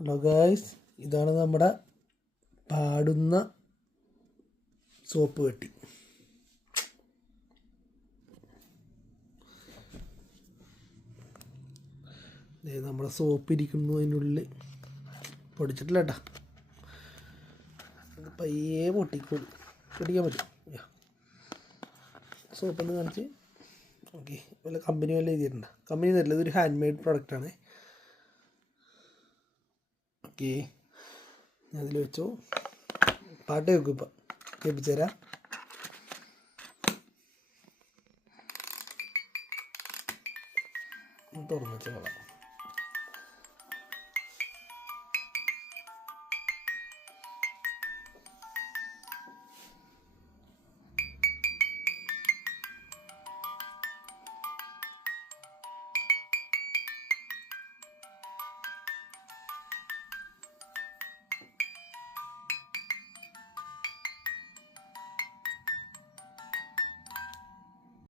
Hello guys, ഇതാണ് നമ്മുടെ പാടുന്ന സോപ്പ് പെട്ടി. നമ്മുടെ സോപ്പ് ഇരിക്കുന്നു അതിനുള്ളിൽ. പൊടിച്ചിട്ടില്ല കേട്ടോ, അത് പയ്യെ പൊട്ടിക്കാൻ പറ്റും. സോപ്പൊന്ന് കാണിച്ച് ഓക്കെ. വല്ല കമ്പനി വല്ല എഴുതിയിട്ടുണ്ട്? കമ്പനി തരില്ല, ഇതൊരു ഹാൻഡ് മെയ്ഡ് പ്രൊഡക്റ്റാണ്. ഓക്കെ, ഞാൻ അതിൽ വെച്ചു. പാട്ട് കേൾക്കും, ഇപ്പം കേൾപ്പിച്ചു തരാം. തുറന്നു വെച്ചോളാം.